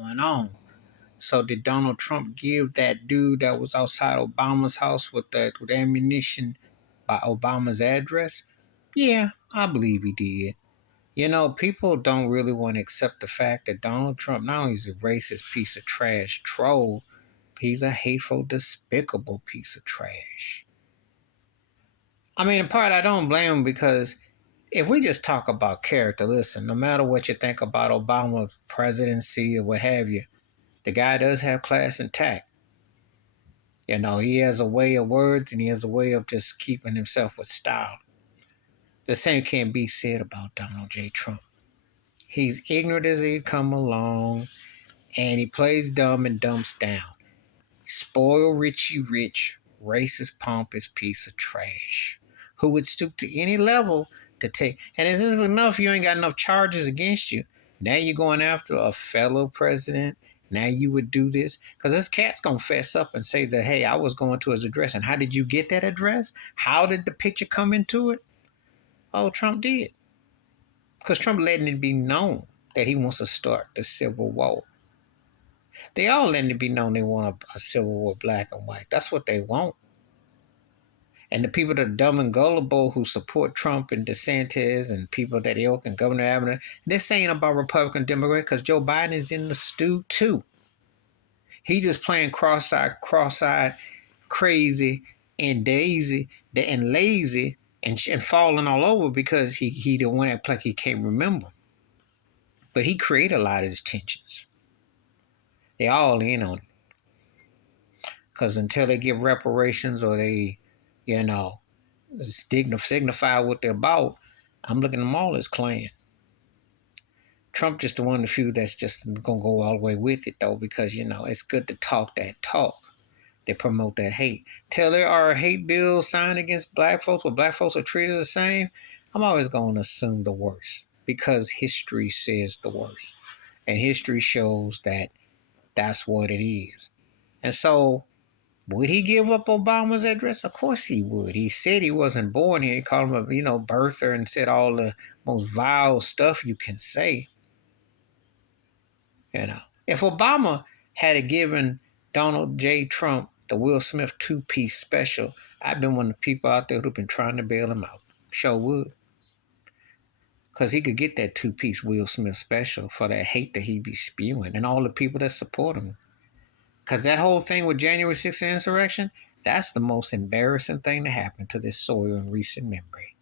going on. So did Donald Trump give that dude that was outside Obama's house with ammunition by Obama's address? Yeah, I believe he did. People don't really want to accept the fact that Donald Trump not only is a racist piece of trash troll, he's a hateful, despicable piece of trash. I mean, in part, I don't blame him because if we just talk about character, listen, no matter what you think about Obama's presidency or what have you, the guy does have class and tact. He has a way of words and he has a way of just keeping himself with style. The same can't be said about Donald J. Trump. He's ignorant as he come along and he plays dumb and dumps down. Spoil Richie Rich, racist, pompous piece of trash who would stoop to any level to take. And it isn't enough, you ain't got enough charges against you. Now you're going after a fellow president. Now you would do this because this cat's gonna fess up and say that, hey, I was going to his address. And how did you get that address? How did the picture come into it? Oh, Trump did, because Trump letting it be known that he wants to start the Civil War. They all letting it be known they want a Civil War, black and white. That's what they want. And the people that are dumb and gullible who support Trump and DeSantis and people that ilk and Governor Abbott, they're saying about Republican Democrat because Joe Biden is in the stew too. He just playing cross-eyed, crazy, and lazy, and falling all over because he the one that like he can't remember. But he created a lot of these tensions. They all in on it. Because until they give reparations or they, signify what they're about, I'm looking at them all as Klan. Trump just the one of the few that's just going to go all the way with it, though, because, it's good to talk that talk. They promote that hate. Till there are hate bills signed against black folks where black folks are treated the same, I'm always going to assume the worst because history says the worst. And history shows that that's what it is. And so, would he give up Obama's address? Of course he would. He said he wasn't born here. He called him a, birther and said all the most vile stuff you can say. If Obama had given Donald J. Trump the Will Smith two-piece special, I've been one of the people out there who've been trying to bail him out. Sure would. Because he could get that two-piece Will Smith special for that hate that he be spewing and all the people that support him. Because that whole thing with January 6th insurrection, that's the most embarrassing thing to happen to this soil in recent memory.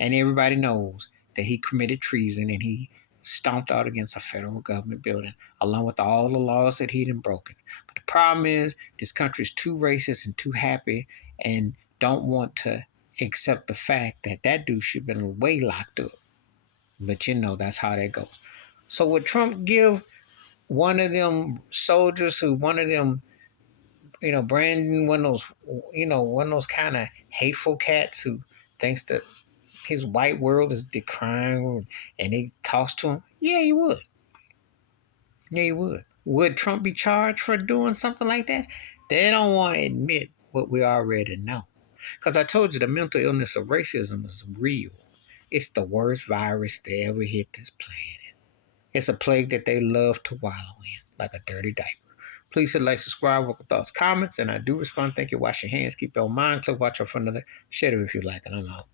And everybody knows that he committed treason and he stomped out against a federal government building, along with all the laws that he'd broken. But the problem is, this country is too racist and too happy and don't want to accept the fact that that dude should have been way locked up. But that's how that goes. So would Trump give one of them soldiers one of them, Brandon, one of those kind of hateful cats who thinks that his white world is decrying and they toss to him? Yeah, he would. Yeah, he would. Would Trump be charged for doing something like that? They don't want to admit what we already know. Because I told you the mental illness of racism is real. It's the worst virus that ever hit this planet. It's a plague that they love to wallow in, like a dirty diaper. Please hit like, subscribe, with thoughts, comments, and I do respond. Thank you. Wash your hands, keep your mind clear, watch out for another. Share it if you like, and I'm out.